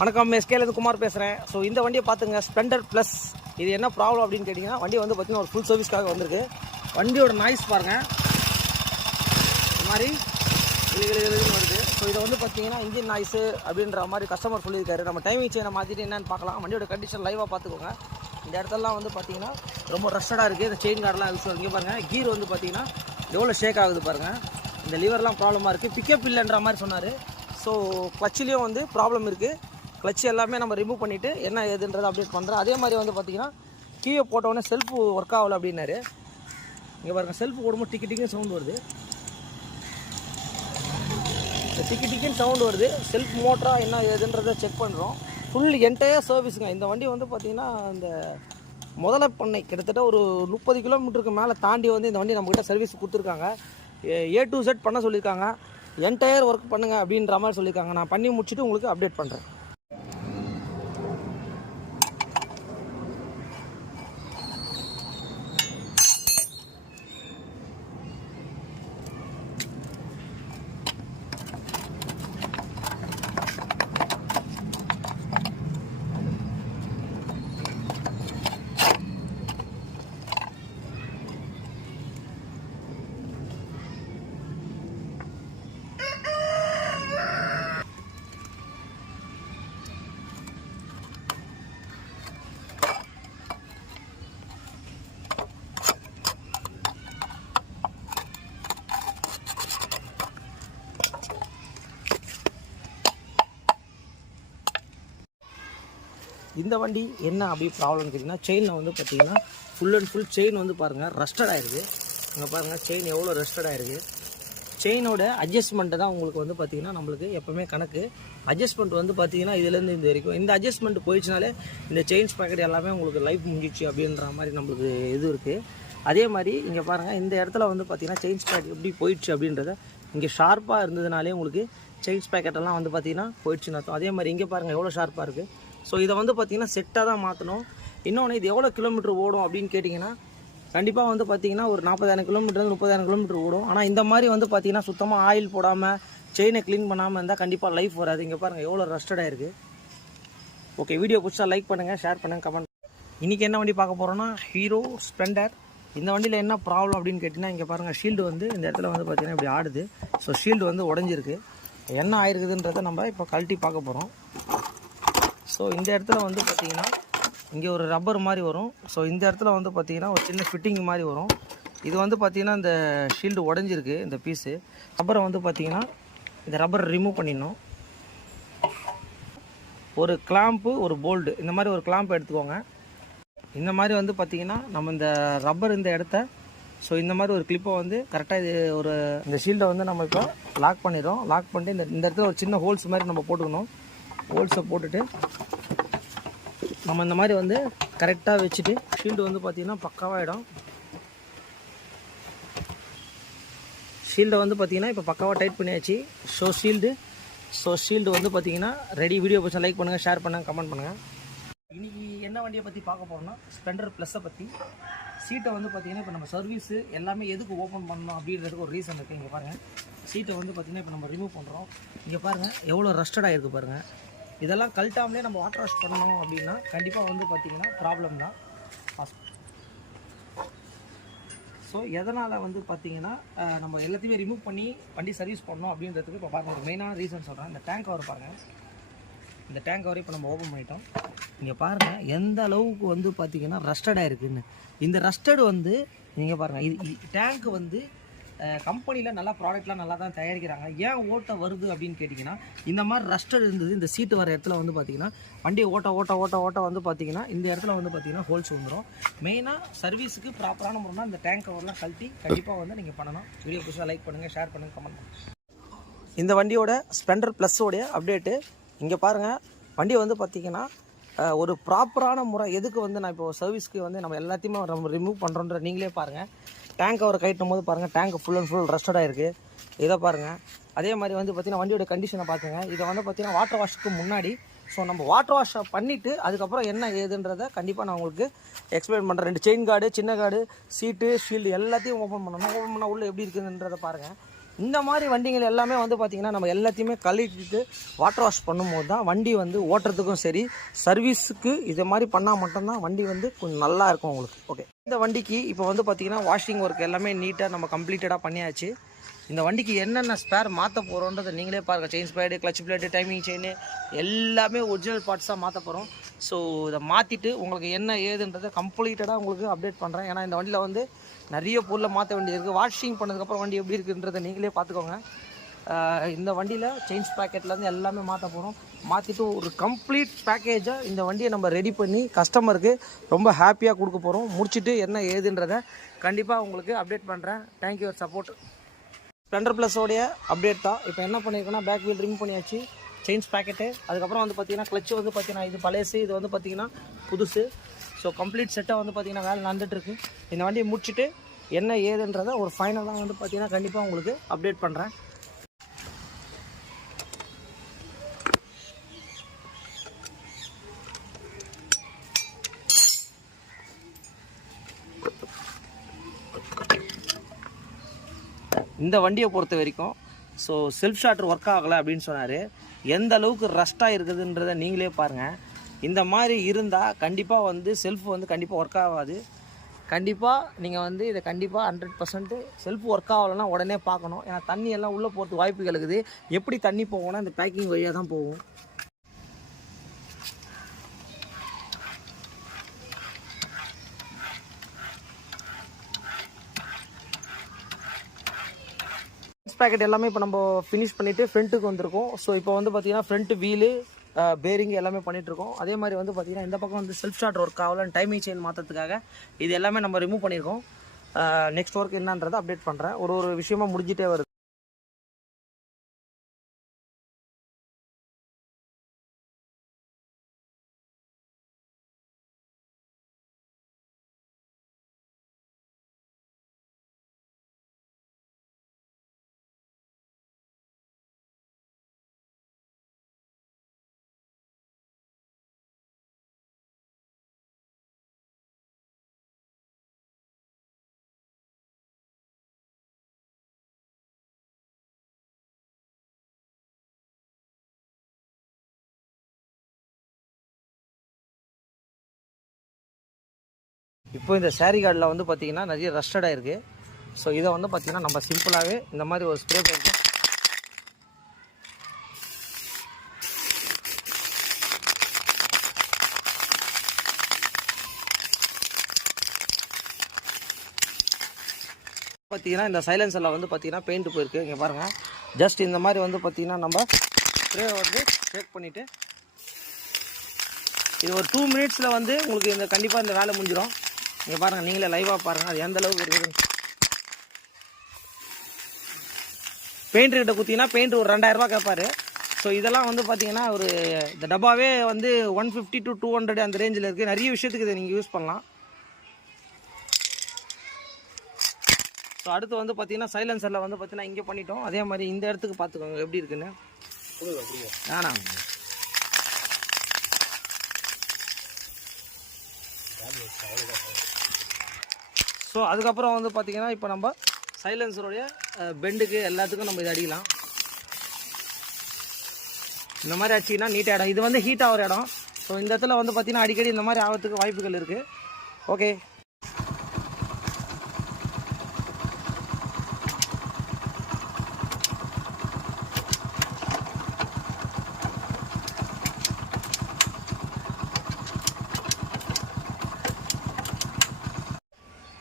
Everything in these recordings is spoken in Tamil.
வணக்கம், எஸ்கேலேருந்து குமார் பேசுகிறேன். ஸோ இந்த வண்டியை பார்த்துங்க, ஸ்ப்ளெண்டர் ப்ளஸ். இது என்ன ப்ராப்ளம் அப்படின்னு கேட்டிங்கன்னா, வண்டி வந்து பார்த்திங்கன்னா ஒரு ஃபுல் சர்வீஸ்க்காக வந்திருக்கு. வண்டியோட நாய்ஸ் பாருங்கள், இந்த மாதிரி வருது. ஸோ இதை வந்து பார்த்திங்கன்னா இன்ஜின் நாய்ஸு அப்படின்ற மாதிரி கஸ்டமர் சொல்லியிருக்காரு. நம்ம டைமிங் செயினை மாற்றிட்டு என்னென்னு பார்க்கலாம். வண்டியோட கண்டிஷன் லைவாக பார்த்துக்கோங்க. இந்த இடத்துலலாம் வந்து பார்த்திங்கன்னா ரொம்ப ரஷ்டடாக இருக்குது. இந்த செயின் கார்டெலாம் யூஸ் இங்கே பாருங்கள். கீர் வந்து பார்த்திங்கன்னா எவ்வளோ ஷேக் ஆகுது பாருங்கள். இந்த லிவர்லாம் ப்ராப்ளமாக இருக்குது. பிக்கப் இல்லைன்ற மாதிரி சொன்னார். ஸோ கிளச்சிலையும் வந்து ப்ராப்ளம் இருக்குது. கிளச்சு எல்லாமே நம்ம ரிமூவ் பண்ணிவிட்டு என்ன ஏதுன்றதை அப்டேட் பண்ணுறோம். அதே மாதிரி வந்து பார்த்திங்கன்னா கீழே போட்டோடனே செல்ஃபு ஒர்க் ஆகலை அப்படின்னாரு. இங்கே பாருங்கள், செல்ஃபு போடும்போது டிக்கெட்டிங்கும் சவுண்ட் வருது. டிக்கெட்டிங்கும் சவுண்ட் வருது. செல்ஃப் மோட்டராக என்ன ஏதுன்றதை செக் பண்ணுறோம். ஃபுல் என்டையர் சர்வீஸுங்க. இந்த வண்டி வந்து பார்த்திங்கன்னா இந்த முதல பண்ணை கிட்டத்தட்ட ஒரு 30 கிலோமீட்டருக்கு மேலே தாண்டி வந்து இந்த வண்டி நம்மக்கிட்ட சர்வீஸ் கொடுத்துருக்காங்க. A to Z பண்ண சொல்லியிருக்காங்க. என்டையர் ஒர்க் பண்ணுங்கள் அப்படின்ற மாதிரி சொல்லியிருக்காங்க. நான் பண்ணி முடிச்சுட்டு உங்களுக்கு அப்டேட் பண்ணுறேன். இந்த வண்டி என்ன அப்படி ப்ராப்ளம்னு கேட்டிங்கன்னா, செயினில் வந்து பார்த்திங்கன்னா ஃபுல் அண்ட் ஃபுல் செயின் வந்து பாருங்கள் ரஸ்டட் ஆகிருக்கு. அங்கே பாருங்கள் செயின் எவ்வளோ ரஸ்டட் ஆகிருக்கு. செயினோட அட்ஜஸ்ட்மெண்ட்டு தான் உங்களுக்கு வந்து பார்த்திங்கன்னா நம்மளுக்கு எப்போவுமே கணக்கு. அட்ஜஸ்ட்மெண்ட் வந்து பார்த்திங்கன்னா இதுலேருந்து இந்த வரைக்கும் இந்த அட்ஜஸ்ட்மெண்ட் போயிடுச்சுனாலே இந்த செயின்ஸ் பேக்கெட் எல்லாமே உங்களுக்கு லைஃப் முடிஞ்சிச்சு அப்படின்ற மாதிரி நம்மளுக்கு இது இருக்குது. அதே மாதிரி இங்கே பாருங்கள், இந்த இடத்துல வந்து பார்த்திங்கன்னா செயின்ஸ் பேக்கெட் எப்படி போயிடுச்சு அப்படின்றத இங்கே ஷார்ப்பாக இருந்ததுனாலே உங்களுக்கு செயின்ஸ் பேக்கெட்டெல்லாம் வந்து பார்த்திங்கன்னா போயிடுச்சுன்னு அர்த்தம். அதே மாதிரி இங்கே பாருங்கள் எவ்வளோ ஷார்ப்பாக இருக்குது. ஸோ இதை வந்து பார்த்திங்கன்னா செட்டாக தான் மாற்றணும். இன்னொன்று, இது எவ்வளோ கிலோமீட்டர் ஓடும் அப்படின்னு கேட்டிங்கன்னா, கண்டிப்பாக வந்து பார்த்திங்கன்னா ஒரு 40,000 கிலோமீட்டர் 30,000 கிலோமீட்டர் ஓடும். ஆனால் இந்த மாதிரி வந்து பார்த்திங்கன்னா சுத்தமாக ஆயில் போடாமல் செயினை க்ளீன் பண்ணாமல் இருந்தால் கண்டிப்பாக லைஃப் வராது. இங்கே பாருங்கள் எவ்வளோ ரஸ்டடாக இருக்குது. ஓகே, வீடியோ பிடிச்சா லைக் பண்ணுங்கள், ஷேர் பண்ணுங்கள், கமெண்ட். இன்றைக்கி என்ன வண்டி பார்க்க போகிறோன்னா ஹீரோ ஸ்ப்ளெண்டர். இந்த வண்டியில் என்ன ப்ராப்ளம் அப்படின்னு கேட்டிங்கன்னா, இங்கே பாருங்கள் ஷீல்டு வந்து இந்த இடத்துல வந்து பார்த்திங்கன்னா இப்படி ஆடுது. ஸோ ஷீல்டு வந்து உடஞ்சிருக்கு. என்ன ஆயிருக்குதுன்றதை நம்ம இப்போ கழட்டி பார்க்க போகிறோம். ஸோ இந்த இடத்துல வந்து பார்த்திங்கன்னா இங்கே ஒரு ரப்பர் மாதிரி வரும். ஸோ இந்த இடத்துல வந்து பார்த்திங்கன்னா ஒரு சின்ன ஃபிட்டிங் மாதிரி வரும். இது வந்து பார்த்திங்கன்னா இந்த ஷீல்டு உடஞ்சிருக்கு. இந்த பீஸு ரப்பரை வந்து பார்த்திங்கன்னா இந்த ரப்பர் ரிமூவ் பண்ணிடணும். ஒரு கிளாம்ப்பு, ஒரு போல்டு, இந்த மாதிரி ஒரு கிளாம்ப் எடுத்துக்கோங்க. இந்த மாதிரி வந்து பார்த்திங்கன்னா நம்ம இந்த ரப்பர் இந்த இடத்த ஸோ இந்த மாதிரி ஒரு கிளிப்பை வந்து கரெக்டாக இது ஒரு இந்த ஷீல்டை வந்து நம்ம இப்போ லாக் பண்ணிடுறோம். லாக் பண்ணிட்டு இந்த இடத்துல ஒரு சின்ன ஹோல்ஸ் மாதிரி நம்ம போட்டுக்கணும். ஹோல்ஸை போட்டுட்டு நம்ம இந்த மாதிரி வந்து கரெக்டாக வச்சுட்டு ஷீல்டு வந்து பார்த்திங்கன்னா பக்காவாகிடும். ஷீல்டை வந்து பார்த்திங்கன்னா இப்போ பக்காவாக டைட் பண்ணியாச்சு. ஷீல்டு வந்து பார்த்திங்கன்னா ரெடி. வீடியோ பிடிச்சா லைக் பண்ணுங்கள், ஷேர் பண்ணுங்கள், கமெண்ட் பண்ணுங்கள். இன்றைக்கி என்ன வண்டியை பற்றி பார்க்க போகிறோம்னா ஸ்ப்ளெண்டர் ப்ளஸ்ஸை பற்றி. சீட்டை வந்து பார்த்திங்கன்னா இப்போ நம்ம சர்வீஸு எல்லாமே எதுக்கு ஓப்பன் பண்ணணும் அப்படின்றதுக்கு ஒரு ரீசன் இருக்குது. இங்கே பாருங்கள், சீட்டை வந்து பார்த்திங்கன்னா இப்போ நம்ம ரிமூவ் பண்ணுறோம். இங்கே பாருங்கள் எவ்வளோ ரஸ்டடாக இருக்குது பாருங்கள். இதெல்லாம் கழட்டாமலே நம்ம வாட்டர் வாஷ் பண்ணணும் அப்படின்னா கண்டிப்பாக வந்து பார்த்திங்கன்னா ப்ராப்ளம் தான். ஸோ எதனால் வந்து பார்த்திங்கன்னா நம்ம எல்லாத்தையுமே ரிமூவ் பண்ணி வண்டி சர்வீஸ் பண்ணணும் அப்படின்றதுக்கு இப்போ பாருங்கள் ஒரு மெயினான ரீசன் சொல்கிறேன். இந்த டேங்க் கவர் பாருங்கள். இந்த டேங்க் கவரை இப்போ நம்ம ஓப்பன் பண்ணிட்டோம். இங்கே பாருங்கள் எந்த அளவுக்கு வந்து பார்த்திங்கன்னா ரஸ்டடாக இருக்குதுன்னு. இந்த ரஸ்டட் வந்து நீங்கள் பாருங்கள், இது டேங்க் வந்து கம்பெனியில் நல்லா ப்ராடக்ட்லாம் நல்லா தான் தயாரிக்கிறாங்க. ஏன் ஓட்ட வருது அப்படின்னு கேட்டிங்கன்னா, இந்த மாதிரி ரஸ்டட் இருந்தது. இந்த சீட்டு வர இடத்துல வந்து பார்த்திங்கன்னா வண்டியை ஓட்ட வந்து பார்த்திங்கன்னா இந்த இடத்துல வந்து பார்த்திங்கன்னா ஹோல்ஸ் வந்துடும். மெயினாக சர்வீஸுக்கு ப்ராப்பரான முறைனா இந்த டேங்க் கவர்லாம் கழட்டி கண்டிப்பாக வந்து நீங்கள் பண்ணணும். வீடியோ பிடிச்சா லைக் பண்ணுங்கள், ஷேர் பண்ணுங்கள், கமெண்ட் பண்ணுங்கள். இந்த வண்டியோட ஸ்ப்ளெண்டர் ப்ளஸ்ஸோடைய அப்டேட்டு இங்கே பாருங்கள். வண்டி வந்து பார்த்திங்கன்னா ஒரு ப்ராப்பரான முறை எதுக்கு வந்து நான் இப்போ சர்வீஸ்க்கு வந்து நம்ம எல்லாத்தையுமே நம்ம ரிமூவ் பண்ணுறோன்ற நீங்களே பாருங்கள். டேங்க் கவரை கட்டும் போது பாருங்கள், டேங்க் ஃபுல் அண்ட் ஃபுல் ரஸ்டடாக இருக்குது. இதை பாருங்கள். அதே மாதிரி வந்து பார்த்திங்கன்னா வண்டியோட கண்டிஷனை பார்த்துங்க. இதை வந்து பார்த்திங்கன்னா வாட்டர் வாஷ்க்கு முன்னாடி ஸோ நம்ம வாட்டர் வாஷை பண்ணிவிட்டு அதுக்கப்புறம் என்ன ஏதுன்றதை கண்டிப்பாக நான் உங்களுக்கு எக்ஸ்பிளைன் பண்ணுறேன். 2 செயின் கார்டு, சின்ன கார்டு, சீட்டு, ஷீல்டு எல்லாத்தையும் ஓப்பன் பண்ணணும். ஓப்பன் பண்ணால் உள்ளே எப்படி இருக்குதுன்றதை பாருங்கள். இந்த மாதிரி வண்டிகள் எல்லாமே வந்து பார்த்திங்கன்னா நம்ம எல்லாத்தையுமே கழுவிட்டு வாட்டர் வாஷ் பண்ணும்போது தான் வண்டி வந்து ஓட்டுறதுக்கும் சரி சர்வீஸுக்கு இதை மாதிரி பண்ணால் மட்டும்தான் வண்டி வந்து கொஞ்சம் நல்லா இருக்கும் உங்களுக்கு. ஓகே, இந்த வண்டிக்கு இப்போ வந்து பார்த்திங்கன்னா வாஷிங் ஒர்க் எல்லாமே நீட்டாக நம்ம கம்ப்ளீட்டடாக பண்ணியாச்சு. இந்த வண்டிக்கு என்னென்ன ஸ்பேர் மாற்ற போகிறோன்றதை நீங்களே பாருங்கள். Chain spade, clutch plate, timing chain எல்லாமே ஒரிஜினல் பார்ட்ஸாக மாற்ற போகிறோம். ஸோ இதை மாற்றிட்டு உங்களுக்கு என்ன ஏதுன்றதை கம்ப்ளீட்டடாக உங்களுக்கு அப்டேட் பண்ணுறேன். ஏன்னா இந்த வண்டியில் வந்து நிறைய பொருளை மாற்ற வேண்டியது இருக்குது. வாஷிங் பண்ணதுக்கப்புறம் வண்டி எப்படி இருக்குன்றதை நீங்களே பார்த்துக்கோங்க. இந்த வண்டியில் செயின்ஸ் பேக்கெட்லேருந்து எல்லாமே மாற்ற போகிறோம். மாற்றிட்டு ஒரு கம்ப்ளீட் பேக்கேஜாக இந்த வண்டியை நம்ம ரெடி பண்ணி கஸ்டமருக்கு ரொம்ப ஹாப்பியாக கொடுக்க போகிறோம். முடிச்சுட்டு என்ன ஏதுன்றதை கண்டிப்பாக உங்களுக்கு அப்டேட் பண்ணுறேன். Thank you for support. ஸ்ப்ளெண்டர் ப்ளஸோடைய அப்டேட் தான். இப்போ என்ன பண்ணியிருக்கோன்னா பேக் வீல் ரிமூவ் பண்ணியாச்சு, செயின்ஸ் பேக்கெட்டு, அதுக்கப்புறம் வந்து பார்த்திங்கன்னா கிளச்சு வந்து பார்த்திங்கன்னா இது பழையசு, இது வந்து பார்த்திங்கன்னா புதுசு. ஸோ கம்ப்ளீட் செட்டாக வந்து பார்த்திங்கன்னா வேலை நடந்துகிட்ருக்கு. இந்த வண்டியை முடிச்சுட்டு என்ன ஏதுன்றதை ஒரு ஃபைனலாக வந்து பார்த்திங்கன்னா கண்டிப்பாக உங்களுக்கு அப்டேட் பண்ணுறேன். இந்த வண்டியை பொறுத்த வரைக்கும் ஸோ செல்ஃப் ஸ்டார்டர் ஒர்க் ஆகலை அப்படின்னு சொன்னார். எந்த அளவுக்கு ரஸ்ட்டாக இருக்குதுன்றதை நீங்களே பாருங்கள். இந்த மாதிரி இருந்தால் கண்டிப்பாக வந்து செல்ஃப் வந்து கண்டிப்பாக ஒர்க் ஆகாது. கண்டிப்பாக நீங்கள் வந்து இதை கண்டிப்பாக 100% செல்ஃப் ஒர்க் ஆகலைன்னா உடனே பார்க்கணும். ஏன்னா தண்ணி எல்லாம் உள்ளே போகிறது வாய்ப்புகள் இருக்குது. எப்படி தண்ணி போகும்னா இந்த பேக்கிங் வழியாக தான் போகும். பேக்கெட் எல்லாமே இப்போ நம்ம ஃபினிஷ் பண்ணிவிட்டு ஃப்ரண்ட்டுக்கு வந்திருக்கோம். ஸோ இப்போ வந்து பார்த்திங்கன்னா ஃப்ரண்ட் வீலு பேரிங் எல்லாமே பண்ணிகிட்ருக்கோம். அதே மாதிரி வந்து பார்த்திங்கன்னா இந்த பக்கம் வந்து செல்ஃப் ஸ்டார்ட் ஒர்க் ஆகலன்னு டைமிங் செயின் மாற்றத்துக்காக இது எல்லாமே நம்ம ரிமூவ் பண்ணியிருக்கோம். நெக்ஸ்ட் ஒர்க் என்னன்றதை அப்டேட் பண்ணுறேன். ஒரு விஷயமா முடிஞ்சிட்டே வருது. இப்போ இந்த சாரி கார்டில் வந்து பார்த்திங்கன்னா நிறைய ரஸ்டடாக இருக்குது. ஸோ இதை வந்து பார்த்திங்கன்னா நம்ம சிம்பிளாகவே இந்த மாதிரி ஒரு ஸ்ப்ரே பண்ணிட்டு பார்த்திங்கன்னா இந்த சைலன்சரில் வந்து பார்த்திங்கன்னா பெயிண்ட் போயிருக்கு. இங்கே பாருங்கள், ஜஸ்ட் இந்த மாதிரி வந்து பார்த்திங்கன்னா நம்ம ஸ்ப்ரே வந்து ஷேக் பண்ணிவிட்டு இது ஒரு 2 மினிட்ஸில் வந்து உங்களுக்கு இந்த கண்டிப்பாக இந்த வேலை முடிஞ்சிடும். இங்கே பாருங்கள், நீங்களே லைவாக பாருங்கள் அது எந்த அளவுக்கு இருக்குது. பெயிண்ட்கிட்ட குத்திங்கன்னா பெயிண்ட் ஒரு 2000 ரூபா கேட்பாரு. ஸோ இதெல்லாம் வந்து பார்த்தீங்கன்னா ஒரு இந்த டப்பாவே வந்து 150 to 200 அந்த ரேஞ்சில் இருக்குது. நிறைய விஷயத்துக்கு இதை நீங்கள் யூஸ் பண்ணலாம். ஸோ அடுத்து வந்து பார்த்தீங்கன்னா சைலன்சரில் வந்து பார்த்தீங்கன்னா இங்கே பண்ணிட்டோம். அதே மாதிரி இந்த இடத்துக்கு பார்த்துக்கோங்க எப்படி இருக்குன்னு. வேணாம், ஸோ அதுக்கப்புறம் வந்து பார்த்திங்கன்னா இப்போ நம்ம சைலன்சருடைய பெண்டுக்கு எல்லாத்துக்கும் நம்ம இதை அடிக்கலாம். இந்த மாதிரி அடிச்சிங்கன்னா நீட்டாக இடம். இது வந்து ஹீட் ஆகிற இடம். ஸோ இந்த இடத்துல வந்து பார்த்திங்கன்னா அடிக்கடி இந்த மாதிரி ஆகிறதுக்கு வாய்ப்புகள் இருக்குது. ஓகே,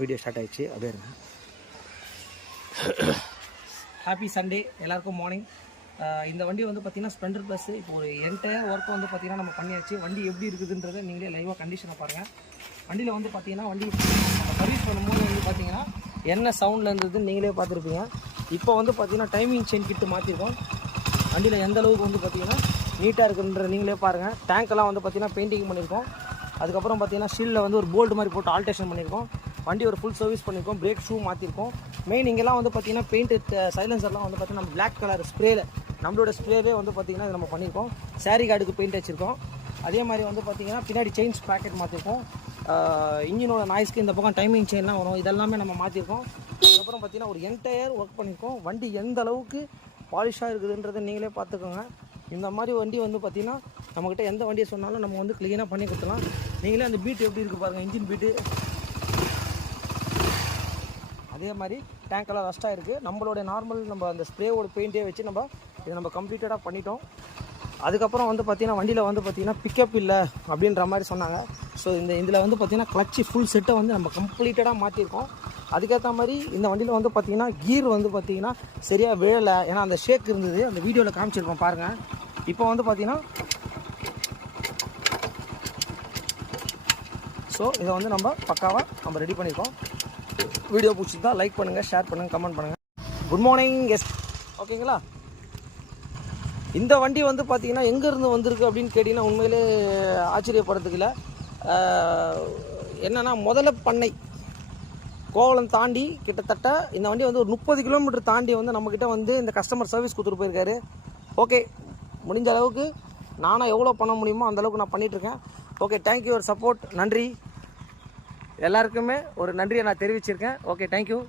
வீடியோ ஸ்டார்ட் ஆகிடுச்சு. அப்படியே இருங்க. ஹாப்பி சண்டே எல்லாருக்கும். மார்னிங் இந்த வண்டி வந்து பார்த்திங்கன்னா ஸ்ப்ளெண்டர் ப்ளஸ் இப்போ ஒரு என்டையர் ஒர்க்கு வந்து பார்த்திங்கன்னா நம்ம பண்ணியாச்சு. வண்டி எப்படி இருக்குதுன்றதை நீங்களே லைவாக கண்டிஷனை பாருங்கள். வண்டியில் வந்து பார்த்திங்கன்னா வண்டி சர்வீஸ் பண்ணும்போது வந்து பார்த்திங்கன்னா என்ன சவுண்டில் இருந்ததுன்னு நீங்களே பார்த்துருப்பீங்க. இப்போ வந்து பார்த்திங்கன்னா டைமிங் செயின் கிட்டு மாற்றிருக்கோம். வண்டியில் எந்த அளவுக்கு வந்து பார்த்திங்கன்னா நீட்டாக இருக்குன்ற நீங்களே பாருங்கள். டேங்க்கெல்லாம் வந்து பார்த்திங்கன்னா பெயிண்டிங் பண்ணியிருக்கோம். அதுக்கப்புறம் பார்த்திங்கன்னா ஸ்டீலில் வந்து ஒரு போல்டு மாதிரி போட்டு ஆல்ட்ரேஷன் பண்ணியிருக்கோம். வண்டி ஒரு ஃபுல் சர்வீஸ் பண்ணியிருக்கோம். பிரேக் ஷூ மாற்றிருக்கோம். மெயின் இங்கெல்லாம் வந்து பார்த்திங்கன்னா பெயிண்ட் சைலன்சர்லாம் வந்து பார்த்திங்கன்னா நம்ம பிளாக் கலர் ஸ்ப்ரேல நம்மளோட ஸ்ப்ரேவே வந்து பார்த்திங்கன்னா இது நம்ம பண்ணியிருக்கோம். சாரி கார்டுக்கு பெயிண்ட் வச்சுருக்கோம். அதே மாதிரி வந்து பார்த்திங்கன்னா பின்னாடி செயின்ஸ் பேக்கெட் மாற்றிருக்கோம். இன்ஜினோட நாய்ஸ்க்கு இந்த பக்கம் டைமிங் செயின்லாம் வரும். இதெல்லாமே நம்ம மாற்றிருக்கோம். அதுக்கப்புறம் அதுக்கப்புறம் பார்த்தீங்கன்னா ஒரு என்டையர் ஒர்க் பண்ணியிருக்கோம். வண்டி எந்த அளவுக்கு பாலிஷாக இருக்குதுன்றதை நீங்களே பார்த்துக்கோங்க. இந்த மாதிரி வண்டி வந்து பார்த்திங்கன்னா நம்மக்கிட்ட எந்த வண்டியை சொன்னாலும் நம்ம வந்து க்ளீனாக பண்ணி கொடுத்துலாம். நீங்களே அந்த பீட் எப்படி இருக்குது பாருங்கள், இன்ஜின் பீட்டு. அதே மாதிரி டேங்க்கெல்லாம் ரஸ்ட்டாக இருக்குது. நம்மளோட நார்மல் நம்ம அந்த ஸ்ப்ரேவோட பெயிண்டே வச்சு இதை நம்ம கம்ப்ளீட்டடாக பண்ணிட்டோம். அதுக்கப்புறம் வந்து பார்த்திங்கன்னா வண்டியில் வந்து பார்த்திங்கன்னா பிக்கப் இல்லை அப்படின்ற மாதிரி சொன்னாங்க. ஸோ இதில் வந்து பார்த்திங்கன்னா கிளச்சு ஃபுல் செட்டை வந்து நம்ம கம்ப்ளீட்டடாக மாற்றிருக்கோம். அதுக்கேற்ற மாதிரி இந்த வண்டியில் வந்து பார்த்திங்கன்னா கீர் வந்து பார்த்திங்கன்னா சரியாக விழலை. ஏன்னா அந்த ஷேக் இருந்தது, அந்த வீடியோவில் காமிச்சிருக்கோம் பாருங்கள். இப்போ வந்து பார்த்திங்கன்னா ஸோ இதை வந்து நம்ம பக்காவாக நம்ம ரெடி பண்ணியிருக்கோம். வீடியோ பிடிச்சிருந்தா லைக் பண்ணுங்கள், ஷேர் பண்ணுங்கள், கமெண்ட் பண்ணுங்கள். Good morning. எஸ், ஓகேங்களா. இந்த வண்டி வந்து பார்த்திங்கன்னா எங்கேருந்து வந்திருக்கு அப்படின்னு கேட்டிங்கன்னா உண்மையிலே ஆச்சரியப்படுறதுக்கு என்னென்னா முதல்ல பண்ணை கோவளம் தாண்டி கிட்டத்தட்ட இந்த வண்டி வந்து ஒரு 30 கிலோமீட்டர் தாண்டி வந்து நம்மக்கிட்ட வந்து இந்த கஸ்டமர் சர்வீஸ் கொடுத்துட்டு போயிருக்காரு. ஓகே, முடிஞ்ச அளவுக்கு நானும் எவ்வளோ பண்ண முடியுமோ அந்தளவுக்கு நான் பண்ணிகிட்ருக்கேன். Okay, thank you for support. நன்றி எல்லாருக்குமே ஒரு நன்றியை நான் தெரிவிச்சிருக்கேன். Okay, thank you.